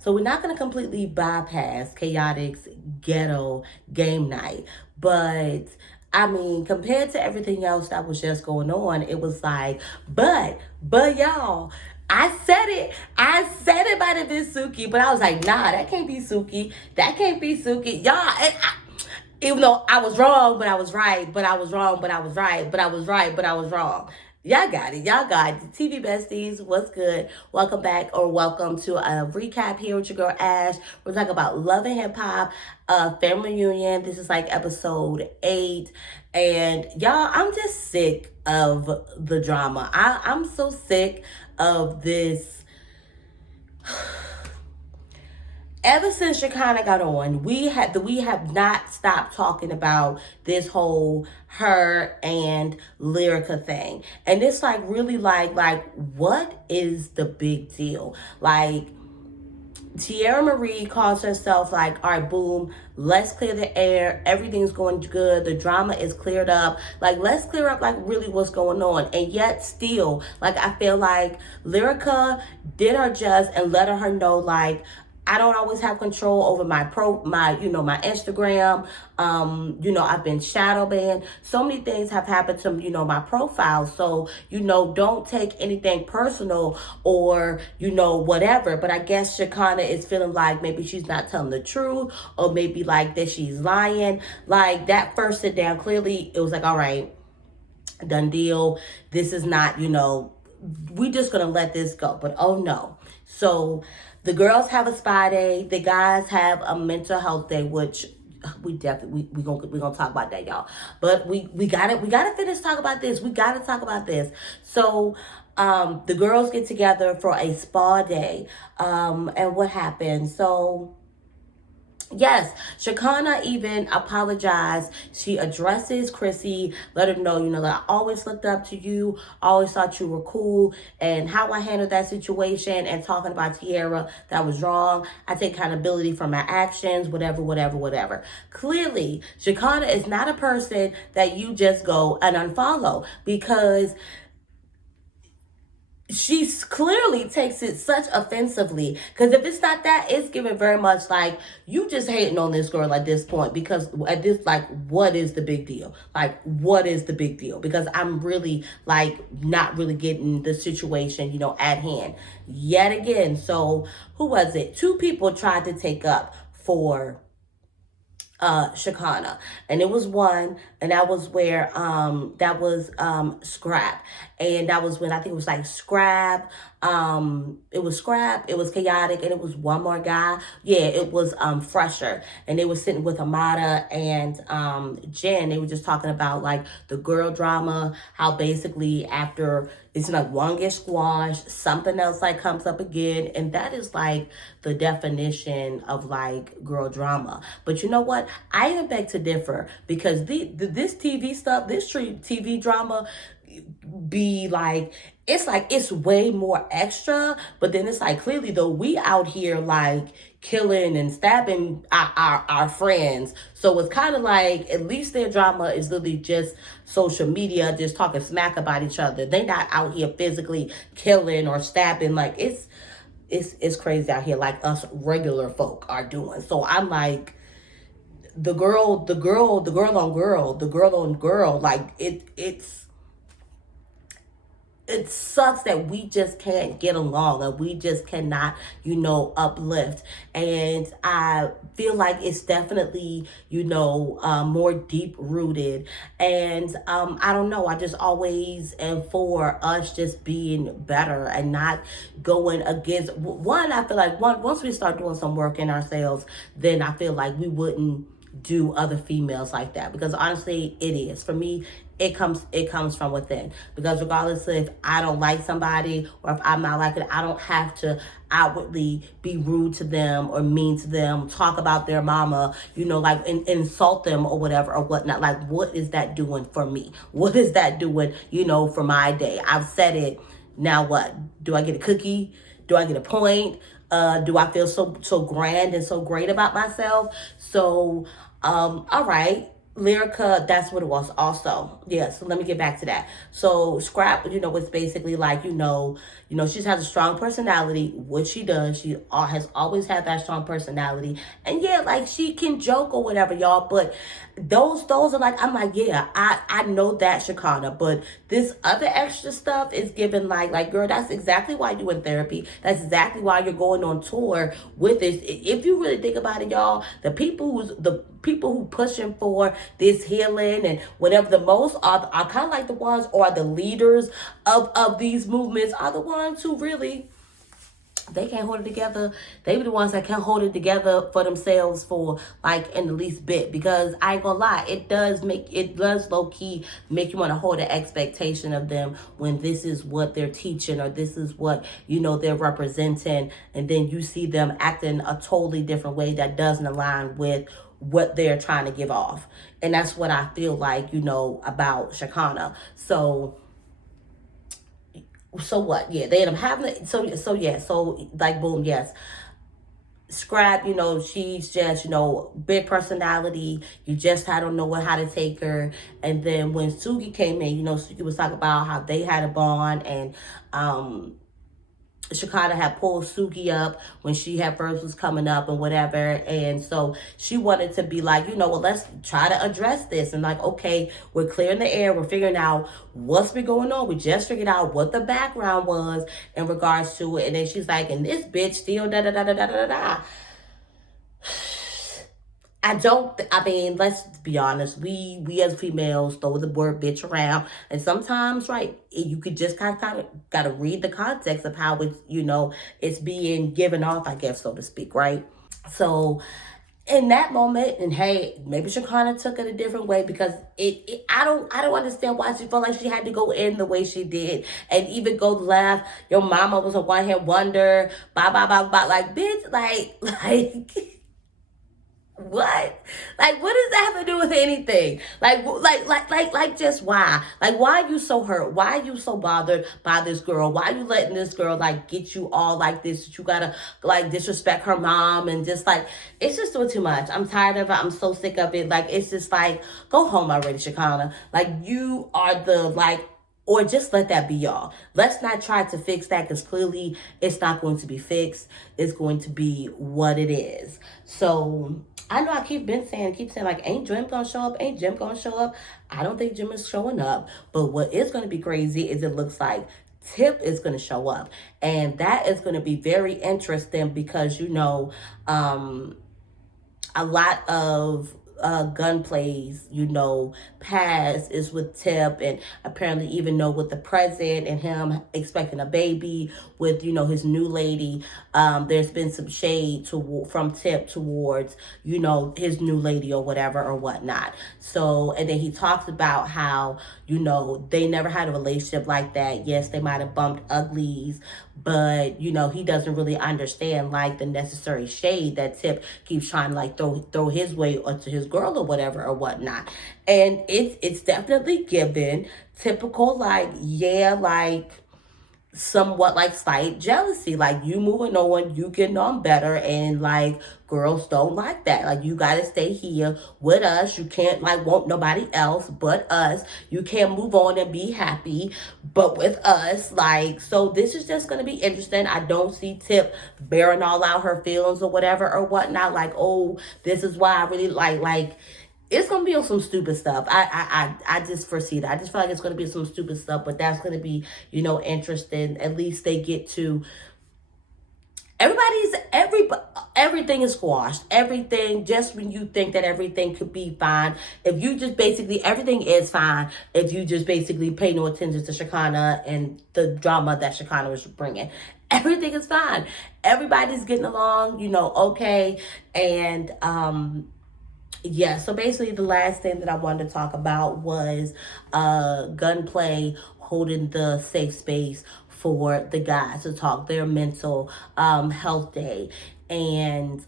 So we're not going to completely bypass Chaotic's ghetto game night. But I mean, compared to everything else that was just going on, it was like, but y'all, I said it. I said it might have been Suki, but I was like, nah, that can't be Suki. That can't be Suki. Y'all, even though I was wrong, but I was right, but I was wrong, but I was right, but I was right, but I was wrong. Y'all got it. Y'all got it. TV besties, what's good? Welcome back or welcome to a recap here with your girl Ash. We're talking about Love and Hip Hop, family reunion. This is like episode 8. And y'all, I'm just sick of the drama. I'm so sick of this. Ever since Shekinah got on, we have not stopped talking about this whole her and Lyrica thing, and it's like really like what is the big deal? Like Tierra Marie calls herself like, all right, boom, let's clear the air. Everything's going good. The drama is cleared up. Like, let's clear up like really what's going on. And yet still, like, I feel like Lyrica did her just and let her know like, I don't always have control over my my Instagram. I've been shadow banned. So many things have happened to, my profile. So, don't take anything personal or, whatever. But I guess Shekinah is feeling like maybe she's not telling the truth or maybe like that she's lying. Like that first sit down, clearly it was like, all right, done deal. This is not, we just going to let this go. But oh no. So the girls have a spa day. The guys have a mental health day, which we definitely we gonna talk about that, y'all. But we gotta finish talk about this. We gotta talk about this. So the girls get together for a spa day. And what happened? So yes, Shekinah even apologized. She addresses Chrissy, let her know, that I always looked up to you, always thought you were cool, and how I handled that situation and talking about Tierra, that was wrong. I take accountability for my actions, whatever, whatever, whatever. Clearly, Shekinah is not a person that you just go and unfollow because she clearly takes it such offensively, because if it's not that, it's given very much like you just hating on this girl at this point, because at this, like, what is the big deal? Like, what is the big deal? Because I'm really like not really getting the situation at hand yet again. So who was it? Two people tried to take up for Shekinah, and it was one, and that was where that was Scrap, and that was when I think it was like Scrap, it was Scrap, it was Chaotic, and it was one more guy. Yeah, it was Fresher, and they were sitting with Amada and Jen. They were just talking about like the girl drama, how basically after it's like one gets squashed, something else like comes up again, and that is like the definition of like girl drama. But you know what? I even beg to differ, because this TV stuff, this TV drama, be like it's way more extra, but then it's like clearly though we out here like killing and stabbing our friends, so it's kind of like at least their drama is literally just social media, just talking smack about each other. They not out here physically killing or stabbing like it's crazy out here like us regular folk are doing. So I'm like, the girl on girl, like it sucks that we just can't get along and we just cannot, uplift. And I feel like it's definitely, more deep rooted. And I don't know, I just always am for us just being better and not going against one. I feel like once we start doing some work in ourselves, then I feel like we wouldn't do other females like that, because honestly it is for me, it comes from within. Because regardless of if I don't like somebody or if I'm not liking it, I don't have to outwardly be rude to them or mean to them, talk about their mama, like insult them or whatever or whatnot. Like, what is that doing for me? What is that doing, for my day? I've said it. Now what? Do I get a cookie? Do I get a point? Do I feel so grand and so great about myself? So all right, Lyrica, that's what it was also. Yeah, so let me get back to that. So Scrap, was basically like, she has a strong personality, what she does. She has always had that strong personality. And yeah, like she can joke or whatever, y'all, but those are like, I'm like, yeah, I know that, Shekinah, but this other extra stuff is given like girl, that's exactly why you're in therapy. That's exactly why you're going on tour with this. If you really think about it, y'all, the people who pushing for this healing and whatever the most are kind of like the ones, or the leaders of these movements, are the ones who really, they can't hold it together. They be the ones that can't hold it together for themselves for like in the least bit. Because I ain't gonna lie, it does low key make you want to hold an expectation of them when this is what they're teaching, or this is what they're representing, and then you see them acting a totally different way that doesn't align with what they're trying to give off. And that's what I feel like, about Shekinah. So what? Yeah, they end up having it. So yeah. So like, boom. Yes. Scrap, she's just, big personality. You just I don't know how to take her. And then when Sugi came in, Sugi was talking about how they had a bond, and Shekinah had pulled Suki up when she had first was coming up and whatever. And so she wanted to be like, well, let's try to address this. And like, okay, we're clearing the air. We're figuring out what's been going on. We just figured out what the background was in regards to it. And then she's like, and this bitch still da da da da da da da. I mean, let's be honest. We as females throw the word bitch around. And sometimes, right, you could just kind of got to read the context of how it's, it's being given off, I guess, so to speak, right? So in that moment, and hey, maybe Shekinah took it a different way, because I don't understand why she felt like she had to go in the way she did, and even go left. Your mama was a one hit wonder, blah blah blah blah. Like, bitch, like what? Like, what does that have to do with anything? Like, just why? Like, why are you so hurt? Why are you so bothered by this girl? Why are you letting this girl, like, get you all like this, that you gotta, like, disrespect her mom, and just, like, it's just doing too much. I'm tired of it. I'm so sick of it. Like, it's just, like, go home already, Shekinah. Like, you are the, like, or just let that be, y'all. Let's not try to fix that, because clearly it's not going to be fixed. It's going to be what it is. So I know I keep saying like, ain't Jim gonna show up? Ain't Jim gonna show up? I don't think Jim is showing up. But what is going to be crazy is it looks like Tip is going to show up. And that is going to be very interesting, because, a lot of gunplays, past is with Tip, and apparently even with the president and him expecting a baby with, his new lady. There's been some shade from Tip towards, his new lady or whatever or whatnot. So, and then he talks about how, they never had a relationship like that. Yes, they might have bumped uglies, but he doesn't really understand like the necessary shade that Tip keeps trying to like throw his way onto his girl or whatever or whatnot. And it's definitely given typical, like, yeah, like somewhat like slight jealousy, like you moving on, you getting on better, and like girls don't like that. Like, you gotta stay here with us. You can't like want nobody else but us. You can't move on and be happy but with us. Like, so this is just gonna be interesting. I don't see Tip bearing all out her feelings or whatever or whatnot, like, oh, this is why I really like it's gonna be on some stupid stuff. I just foresee that. I just feel like it's gonna be some stupid stuff, but that's gonna be, interesting. At least they get to everything is squashed. Everything, just when you think that everything could be fine, if you just basically, everything is fine if you just basically pay no attention to Shekinah and the drama that Shekinah was bringing. Everything is fine. Everybody's getting along, okay. And yeah, so basically the last thing that I wanted to talk about was gunplay holding the safe space for the guys to talk their mental health day. and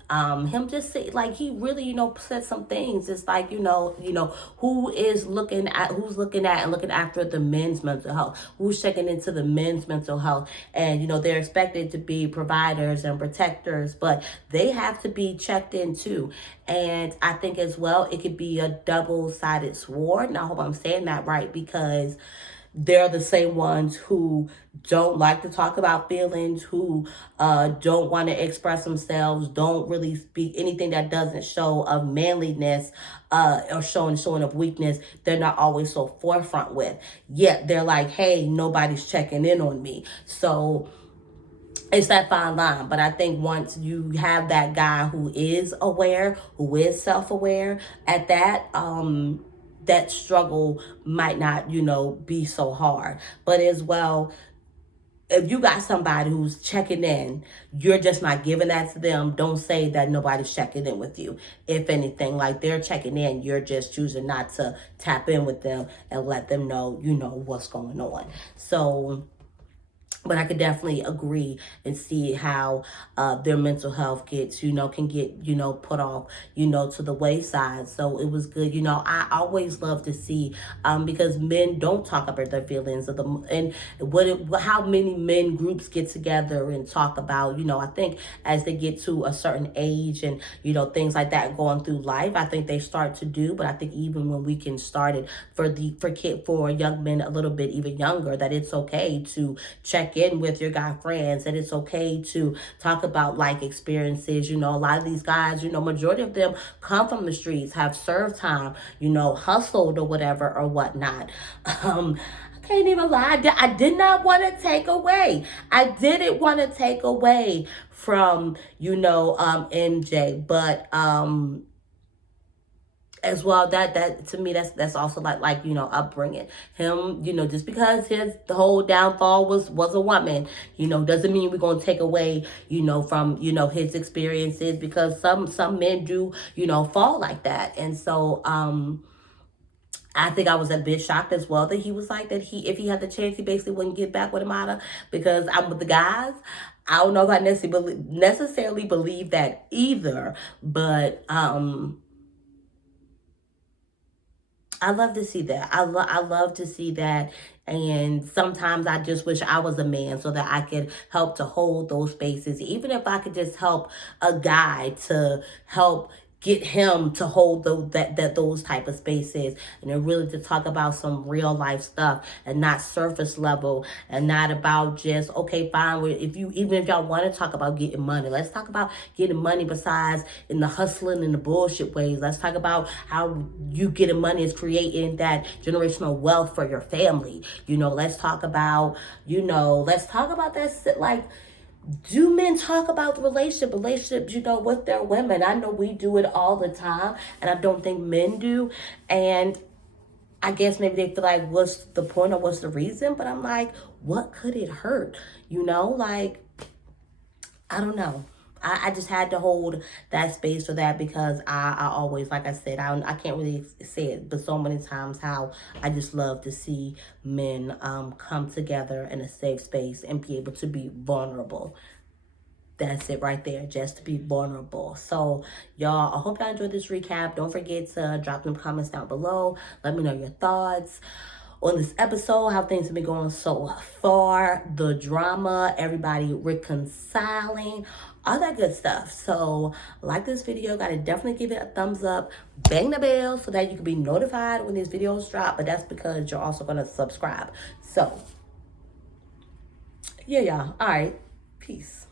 him just say, like, he really, said some things. It's like, who's looking at and looking after the men's mental health, who's checking into the men's mental health. And they're expected to be providers and protectors, but they have to be checked in too. And I think as well, it could be a double-sided sword. And I hope I'm saying that right, because they're the same ones who don't like to talk about feelings, who don't want to express themselves, don't really speak anything that doesn't show of manliness, or showing of weakness. They're not always so forefront with. Yet they're like, hey, nobody's checking in on me. So it's that fine line. But I think once you have that guy who is aware, who is self-aware at that, that struggle might not, be so hard. But as well, if you got somebody who's checking in, you're just not giving that to them. Don't say that nobody's checking in with you. If anything, like, they're checking in, you're just choosing not to tap in with them and let them know, what's going on. So, but I could definitely agree and see how their mental health gets, can get, put off, to the wayside. So it was good. I always love to see, because men don't talk about their feelings and how many men groups get together and talk about, I think as they get to a certain age and, things like that going through life, I think they start to do. But I think even when we can start it for young men a little bit even younger, that it's okay to check in with your guy friends, and it's okay to talk about like experiences. A lot of these guys, majority of them come from the streets, have served time, hustled or whatever or whatnot. I can't even lie. I did not want to take away. I didn't want to take away from, MJ, but as well, that to me, that's also like upbringing him. Just because the whole downfall was a woman, doesn't mean we're gonna take away from his experiences, because some men do fall like that. And so I think I was a bit shocked as well that he was like that. If he had the chance, he basically wouldn't get back with Amada, because I'm with the guys. I don't know if I necessarily believe that either, but I love to see that. I love to see that. And sometimes I just wish I was a man so that I could help to hold those spaces. Even if I could just help a guy to help get him to hold those type of spaces, and then really to talk about some real life stuff and not surface level, and not about just, okay, fine, even if y'all want to talk about getting money, let's talk about getting money besides in the hustling and the bullshit ways. Let's talk about how you getting money is creating that generational wealth for your family. Let's talk about that, like, do men talk about the relationships, with their women? I know we do it all the time, and I don't think men do. And I guess maybe they feel like, what's the point or what's the reason? But I'm like, what could it hurt? Like, I don't know. I just had to hold that space for that, because I always, like I said, I can't really say it, but so many times how I just love to see men come together in a safe space and be able to be vulnerable. That's it right there, just to be vulnerable. So, y'all, I hope y'all enjoyed this recap. Don't forget to drop them comments down below. Let me know your thoughts on this episode, how things have been going so far, the drama, everybody reconciling, all that good stuff. So, like this video, gotta definitely give it a thumbs up, bang the bell so that you can be notified when these videos drop, but that's because you're also gonna subscribe. So, yeah, y'all. All right, peace.